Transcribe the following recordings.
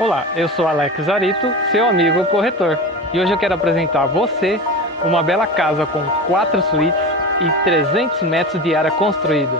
Olá, eu sou Alex Arito, seu amigo corretor. E hoje eu quero apresentar a você uma bela casa com 4 suítes e 300 metros de área construída.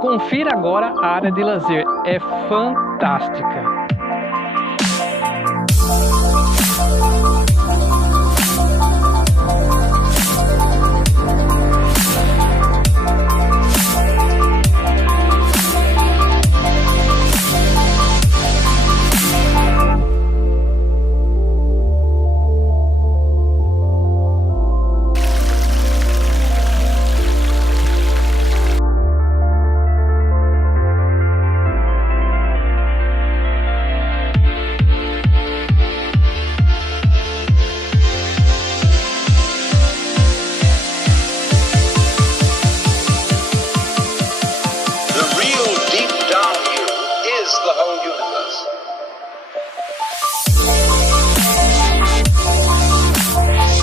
Confira agora a área de lazer, é fantástica!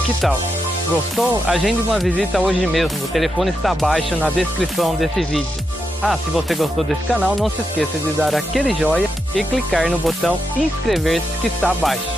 Que tal? Gostou? Agende uma visita hoje mesmo, o telefone está abaixo na descrição desse vídeo. Ah, se você gostou desse canal, não se esqueça de dar aquele joinha e clicar no botão inscrever-se que está abaixo.